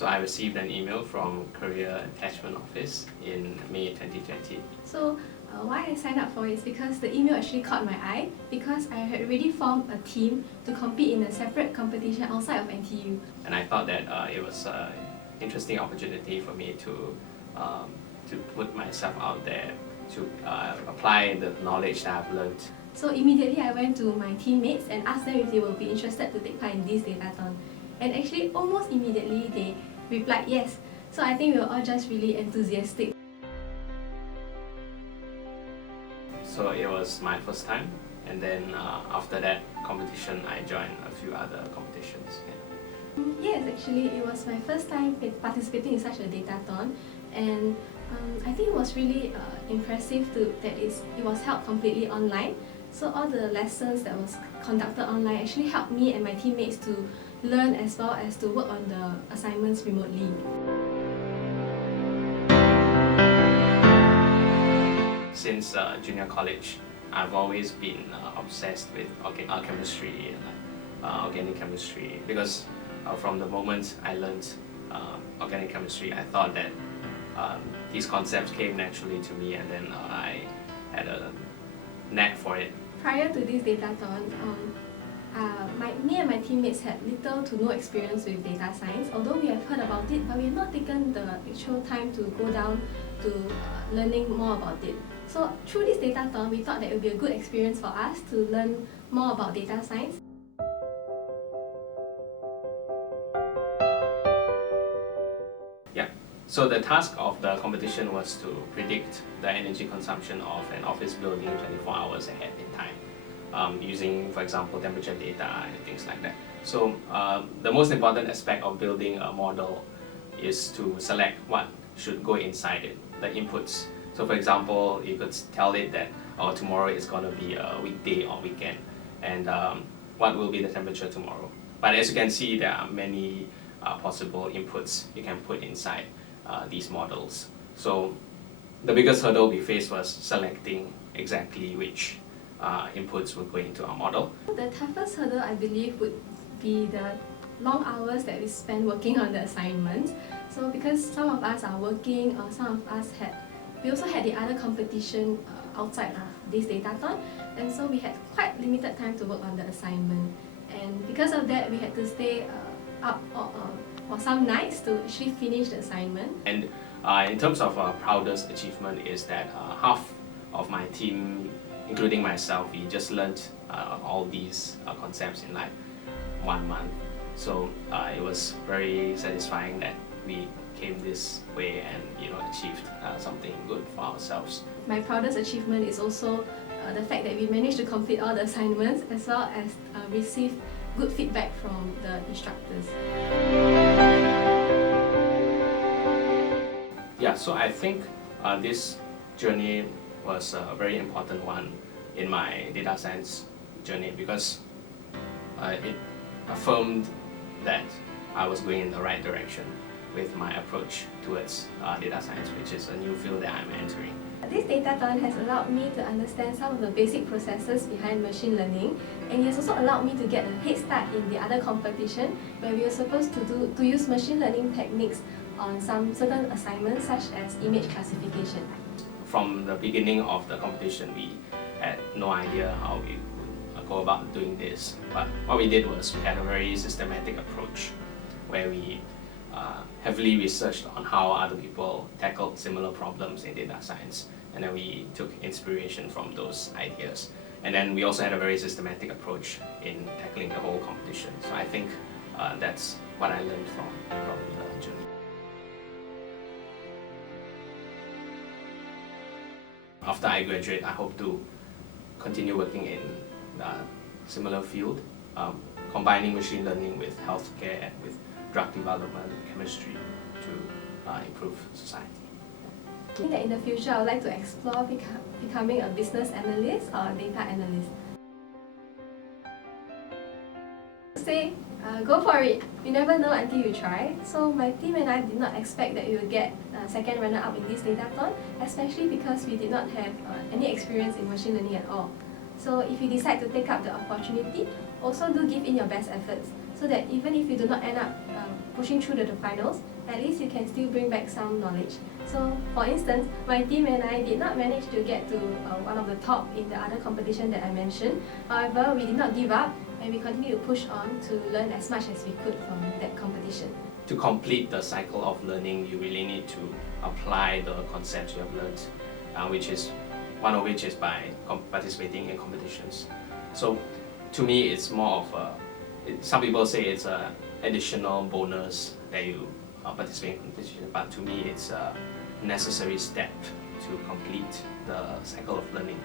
So I received an email from Career Attachment Office in May 2020. So why I signed up for it is because the email actually caught my eye because I had already formed a team to compete in a separate competition outside of NTU. And I thought that it was an interesting opportunity for me to put myself out there, to apply the knowledge that I've learned. So immediately I went to my teammates and asked them if they will be interested to take part in this datathon. And actually almost immediately they replied yes. So I think we were all just really enthusiastic. So it was my first time, and then after that competition I joined a few other competitions. Yes, actually it was my first time participating in such a datathon, and I think it was really impressive that it was held completely online. So all the lessons that was conducted online actually helped me and my teammates to learn as well as to work on the assignments remotely. Since junior college, I've always been obsessed with chemistry and organic chemistry, because from the moment I learned organic chemistry, I thought that these concepts came naturally to me, and then I had a knack for it. Prior to this datathon, me and my teammates had little to no experience with data science, although we have heard about it, but we have not taken the actual time to go down to learning more about it. So through this datathon, we thought that it would be a good experience for us to learn more about data science. Yeah. So the task of the competition was to predict the energy consumption of an office building 24 hours ahead in time, using, for example, temperature data and things like that. So the most important aspect of building a model is to select what should go inside it, the inputs. So for example, you could tell it that tomorrow is going to be a weekday or weekend, and what will be the temperature tomorrow. But as you can see, there are many possible inputs you can put inside these models. So the biggest hurdle we faced was selecting exactly which inputs will go into our model. The toughest hurdle, I believe, would be the long hours that we spend working on the assignments. So because some of us are working, or some of us we also had the other competition outside of this datathon, and so we had quite limited time to work on the assignment. And because of that, we had to stay up for some nights to actually finish the assignment. And in terms of proudest achievement is that half of my team, including myself, we just learned all these concepts in like 1 month. So it was very satisfying that we came this way and achieved something good for ourselves. My proudest achievement is also the fact that we managed to complete all the assignments as well as receive good feedback from the instructors. Yeah, so I think this journey was a very important one in my data science journey, because it affirmed that I was going in the right direction with my approach towards data science, which is a new field that I'm entering. This datathon has allowed me to understand some of the basic processes behind machine learning, and it has also allowed me to get a head start in the other competition where we were supposed to use machine learning techniques on some certain assignments such as image classification. From the beginning of the competition, we had no idea how we would go about doing this, but what we did was we had a very systematic approach where we heavily researched on how other people tackled similar problems in data science, and then we took inspiration from those ideas. And then we also had a very systematic approach in tackling the whole competition. So I think that's what I learned from the journey. After I graduate, I hope to continue working in a similar field, combining machine learning with healthcare, with drug development, chemistry, to improve society. I think that in the future I would like to explore becoming a business analyst or a data analyst. Say, go for it. You never know until you try. So my team and I did not expect that we would get second runner-up in this datathon, especially because we did not have any experience in machine learning at all. So if you decide to take up the opportunity, also do give in your best efforts so that even if you do not end up pushing through to the finals, at least you can still bring back some knowledge. So for instance, my team and I did not manage to get to one of the top in the other competition that I mentioned. However, we did not give up and we continued to push on to learn as much as we could from that competition. To complete the cycle of learning, you really need to apply the concepts you have learned, one of which is by participating in competitions. So to me, it's more of some people say it's an additional bonus that you participate in competition, but to me it's a necessary step to complete the cycle of learning.